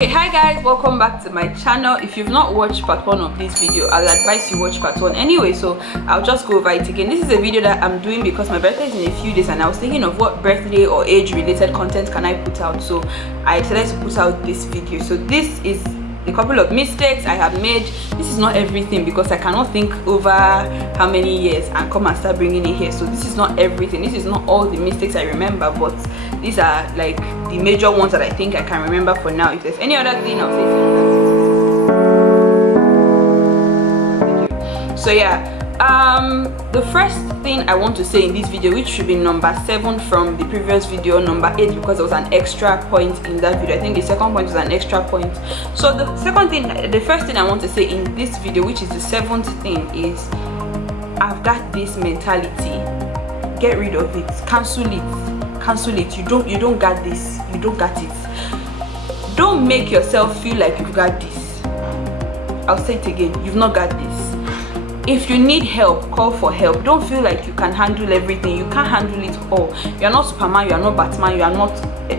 Hey, hi guys, welcome back to my channel. If you've not watched part 1 of this video, I'll advise you watch part 1 anyway, so I'll just go over it again. This is a video that I'm doing because my birthday is in a few days and I was thinking of what birthday or age related content can I put out, so I decided to put out this video. So this is a couple of mistakes I have made. This is not everything because I cannot think over how many years and come and start bringing it here. So this is not everything, this is not all the mistakes I remember, but these are like the major ones that I think I can remember for now. If there's any other thing, I'll say so. Yeah, the first thing I want to say in this video, which should be number 7 from the previous video, number 8 because there was an extra point in that video. I think the second point was an extra point. So the first thing I want to say in this video, which is the 7th thing, is I've got this mentality. Get rid of it, cancel it. You don't got this, you don't got it. Don't make yourself feel like you've got this. I'll say it again, you've not got this. If you need help, call for help. Don't feel like you can handle everything. You can't handle it all. You're not Superman, you're not Batman, you're not,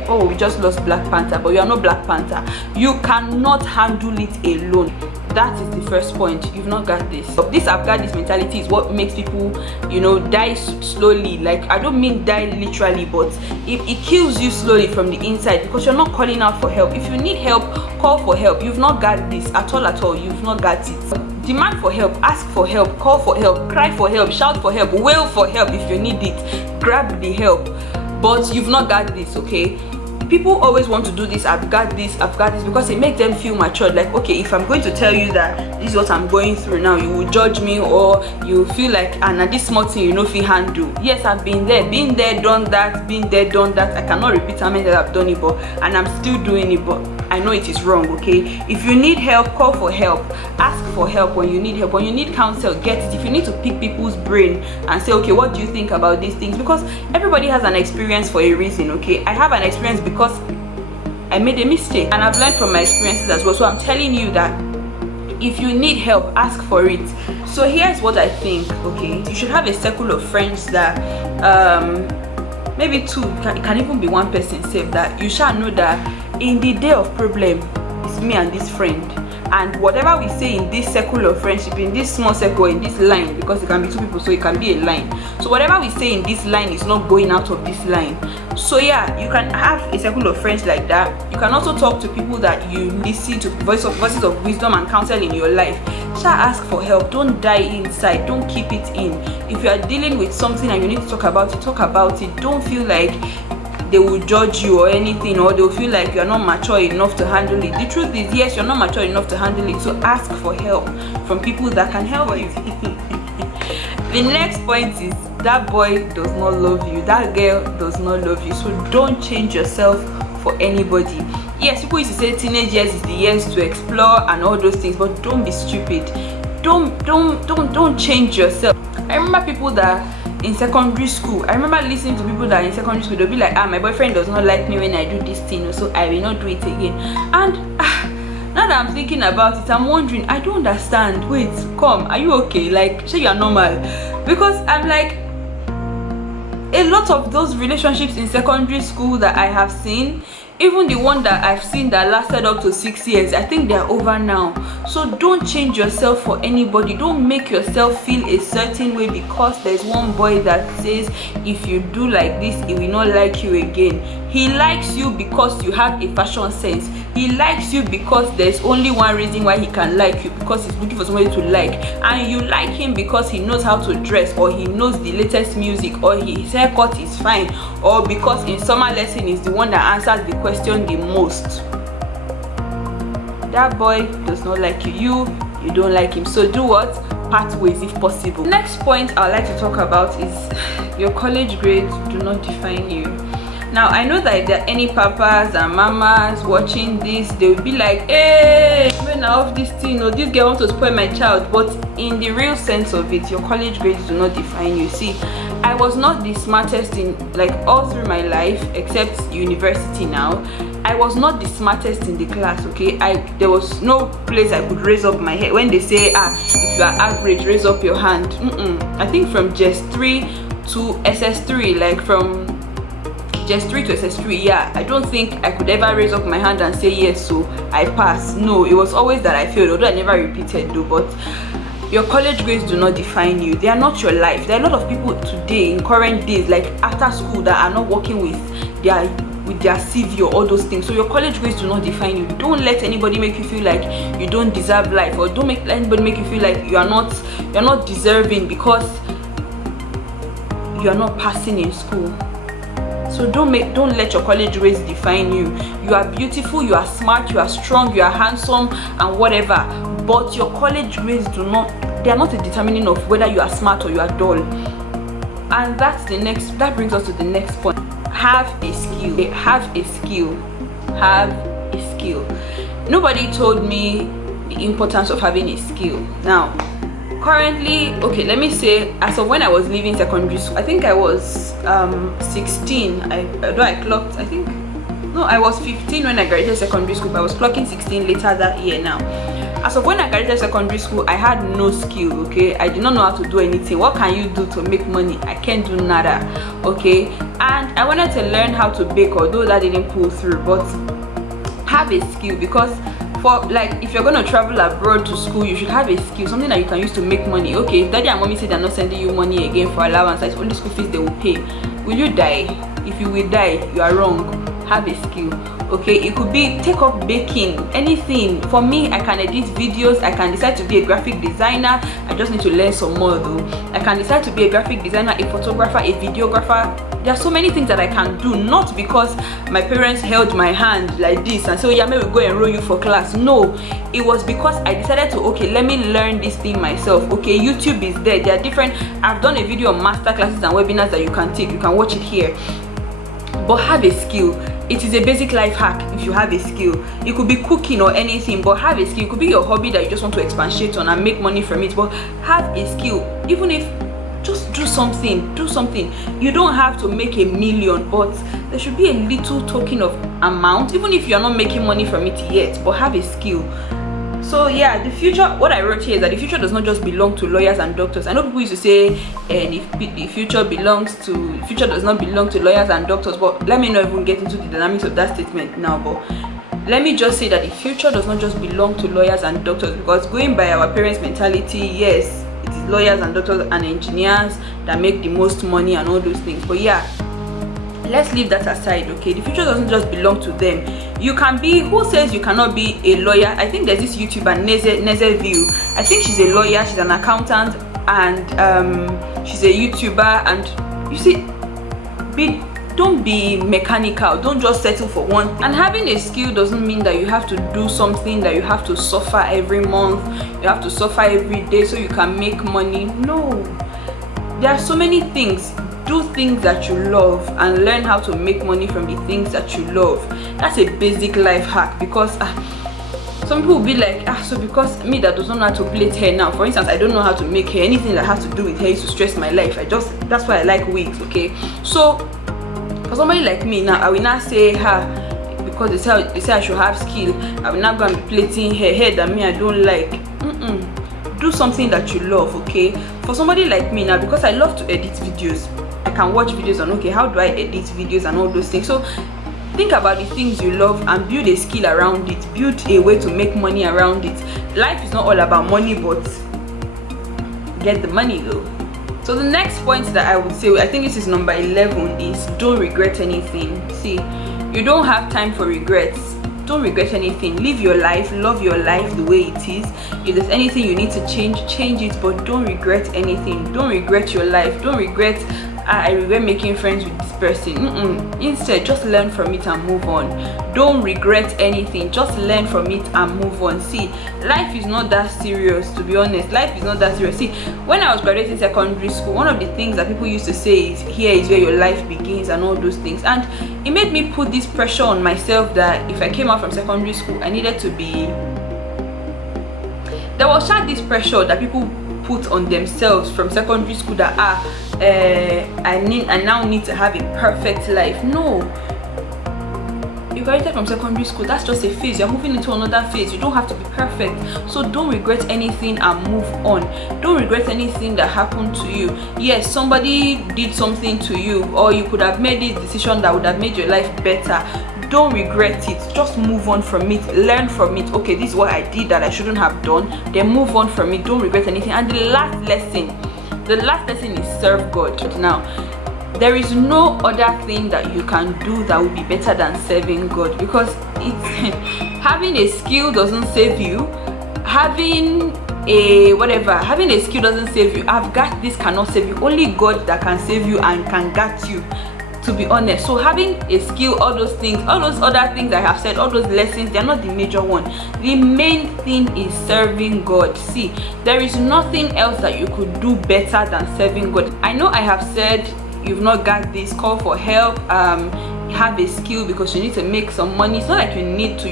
oh, we just lost Black Panther, but you're not Black Panther. You cannot handle it alone. That is the first point. You've not got this. This I've got this mentality is what makes people, you know, die slowly. Like, I don't mean die literally, but it kills you slowly from the inside because you're not calling out for help. If you need help, call for help. You've not got this at all. You've not got it. Demand for help, ask for help, call for help, cry for help, shout for help, wail for help if you need it. Grab the help. But you've not got this, okay? People always want to do this, I've got this, because it makes them feel matured. Like, okay, if I'm going to tell you that this is what I'm going through now, you will judge me, or you feel like, and this small thing you know if you handle. Yes, I've been there, done that. I cannot repeat how many that I've done it, but and I'm still doing it, but I know it is wrong. Okay, if you need help, call for help, ask for help when you need help. When you need counsel, get it. If you need to pick people's brain and say, okay, what do you think about these things, because everybody has an experience for a reason. Okay, I have an experience because I made a mistake and I've learned from my experiences as well. So I'm telling you that if you need help, ask for it. So here's what I think. Okay, you should have a circle of friends that maybe 2, it can even be 1 person safe, that you shall know that in the day of problem, it's me and this friend, and whatever we say in this circle of friendship, in this small circle, in this line, because it can be 2 people, so it can be a line, so whatever we say in this line is not going out of this line. So yeah, you can have a circle of friends like that. You can also talk to people that you listen to, voices of wisdom and counsel in your life. Ask for help. Don't die inside, don't keep it in. If you are dealing with something and you need to talk about it. Don't feel like they will judge you or anything, or they'll feel like you're not mature enough to handle it. The truth is, yes, you're not mature enough to handle it, so ask for help from people that can help you. The next point is, that boy does not love you, that girl does not love you, so don't change yourself for anybody. Yes, people used to say teenage years is the years to explore and all those things, but don't be stupid. Don't change yourself. I remember people that in secondary school, I remember listening to people that in secondary school, they'll be like, my boyfriend does not like me when I do this thing, so I will not do it again. And now that I'm thinking about it, I'm wondering, I don't understand. Wait, come, are you okay? Like, say you're normal. Because I'm like, a lot of those relationships in secondary school that I have seen, even the one that I've seen that lasted up to 6 years, I think they're over now. So don't change yourself for anybody. Don't make yourself feel a certain way because there's one boy that says if you do like this, he will not like you again. He likes you because you have a fashion sense. He likes you because there's only one reason why he can like you, because he's looking for somebody to like. And you like him because he knows how to dress, or he knows the latest music, or his haircut is fine, or because in summer lesson is the one that answers the question the most. That boy does not like you, you don't like him, so do what? Part ways if possible. Next point I'd like to talk about is your college grades do not define you. Now I know that if there are any papas and mamas watching this, they will be like, hey, when I have this thing, or this girl wants to spoil my child. But in the real sense of it, your college grades do not define you. See, I was not the smartest in, like, all through my life except university now. I was not the smartest in the class. Okay, there was no place I could raise up my head when they say, if you are average, raise up your hand. I think from just 3 to SS3, like from JS3 to SS3, yeah, I don't think I could ever raise up my hand and say yes, so I passed. No, it was always that I failed, although I never repeated though. But your college grades do not define you. They are not your life. There are a lot of people today in current days, like after school, that are not working with their CV or all those things. So your college grades do not define you. Don't let anybody make you feel like you don't deserve life, or don't let anybody make you feel like you're not deserving because you are not passing in school. So don't let your college grades define you. You are beautiful, you are smart, you are strong, you are handsome, and whatever. But your college grades they are not a determining of whether you are smart or you are dull. And that brings us to the next point. Have a skill. Have a skill. Have a skill. Nobody told me the importance of having a skill. Now, currently, okay, let me say, as of when I was leaving secondary school, I think I was 16. I was 15 when I graduated secondary school, but I was clocking 16 later that year. Now, as of when I graduated secondary school, I had no skill. Okay, I did not know how to do anything. What can you do to make money? I can't do nada. Okay, and I wanted to learn how to bake, although that didn't pull through. But have a skill, because if you're going to travel abroad to school, you should have a skill, something that you can use to make money. Okay, if daddy and mommy say they're not sending you money again for allowance, it's only school fees they will pay. Will you die? If you will die, you are wrong. Have a skill. Okay, it could be take up baking, anything. For me, I can edit videos. I can decide to be a graphic designer. I just need to learn some more though. I can decide to be a graphic designer, a photographer, a videographer. There are so many things that I can do, not because my parents held my hand like this and said, oh yeah, maybe we'll go enroll you for class. No, it was because I decided to, okay, let me learn this thing myself. Okay, YouTube is there. There are different, I've done a video on master classes and webinars that you can take. You can watch it here. But have a skill. It is a basic life hack. If you have a skill, it could be cooking or anything, but have a skill. It could be your hobby that you just want to expatiate on and make money from it, but have a skill. Even if just do something. You don't have to make a million, but there should be a little token of amount, even if you're not making money from it yet, but have a skill. So yeah, the future, what I wrote here is that the future does not just belong to lawyers and doctors. I know people used to say, and if the future does not belong to lawyers and doctors, but let me not even get into the dynamics of that statement now. But let me just say that the future does not just belong to lawyers and doctors, because going by our parents' mentality, yes, it is lawyers and doctors and engineers that make the most money and all those things. But yeah, let's leave that aside. Okay, the future doesn't just belong to them. You can be, who says you cannot be a lawyer? I think there's this YouTuber Nezeview. I think she's a lawyer, she's an accountant, and she's a YouTuber. And you see, don't be mechanical. Don't just settle for one. And having a skill doesn't mean that you have to do something that you have to suffer every month, you have to suffer every day so you can make money. No, there are so many things. Do things that you love and learn how to make money from the things that you love. That's a basic life hack, because some people will be like, so because me that doesn't know how to plait hair now, for instance, I don't know how to make hair. Anything that has to do with hair is to stress my life. That's why I like wigs. Okay, so for somebody like me now, I will not say because they say I should have skill, I will not go and be plaiting hair that me I don't like. Do something that you love. Okay, for somebody like me now, because I love to edit videos, I can watch videos on, okay, how do I edit videos and all those things. So think about the things you love and build a skill around it. Build a way to make money around it. Life is not all about money, but get the money though. So the next point that I would say, I think this is number 11, is don't regret anything. See, you don't have time for regrets. Don't regret anything. Live your life, love your life the way it is. If there's anything you need to change it, but don't regret anything. Don't regret your life. Don't regret, I regret making friends with this person. Instead, just learn from it and move on. Don't regret anything. Just learn from it and move on. See, life is not that serious, to be honest. Life is not that serious. See, when I was graduating secondary school, one of the things that people used to say is, here is where your life begins and all those things. And it made me put this pressure on myself that if I came out from secondary school, I needed to be... There was this pressure that people put on themselves from secondary school that I now need to have a perfect life. No, you graduated from secondary school, that's just a phase. You're moving into another phase. You don't have to be perfect. So don't regret anything and move on. Don't regret anything that happened to you. Yes, somebody did something to you, or you could have made this decision that would have made your life better. Don't regret it. Just move on from it. Learn from it. Okay, this is what I did that I shouldn't have done. Then move on from it. Don't regret anything. And the last lesson is serve God. Now, there is no other thing that you can do that will be better than serving God, because it's having a skill doesn't save you. Having a skill doesn't save you. I've got this cannot save you. Only God that can save you and can get you, to be honest. So having a skill, all those things, all those other things I have said, all those lessons, they're not the major one. The main thing is serving God. See, there is nothing else that you could do better than serving God. I know I have said you've not got this, call for help, have a skill because you need to make some money. It's not like you need to,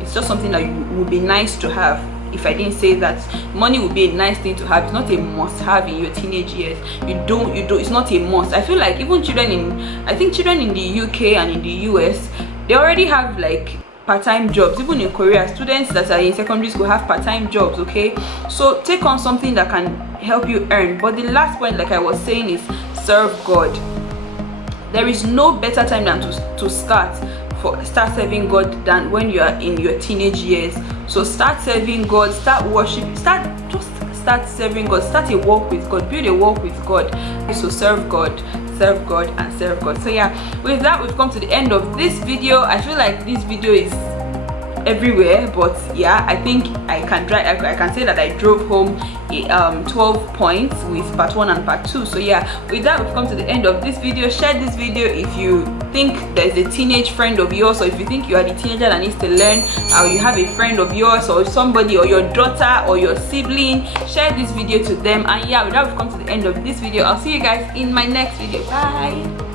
it's just something that would be nice to have. If I didn't say that, money would be a nice thing to have. It's not a must have in your teenage years. It's not a must. I feel like even children in the UK and in the US, they already have like part-time jobs. Even in Korea, students that are in secondary school have part-time jobs. Okay, so take on something that can help you earn. But the last point, like I was saying, is serve God. There is no better time than to start serving God than when you are in your teenage years. So start serving God, start worshiping, start serving God, start a walk with God, build a walk with God. So serve God, and serve God. So yeah, with that, we've come to the end of this video. I feel like this video is everywhere, but yeah, I think I can say that I drove home 12 points with part 1 and part 2. So yeah, with that, we've come to the end of this video. Share this video if you think there's a teenage friend of yours, or if you think you are the teenager that needs to learn, or you have a friend of yours or somebody, or your daughter or your sibling. Share this video to them. And yeah, with that, we've come to the end of this video. I'll see you guys in my next video. Bye.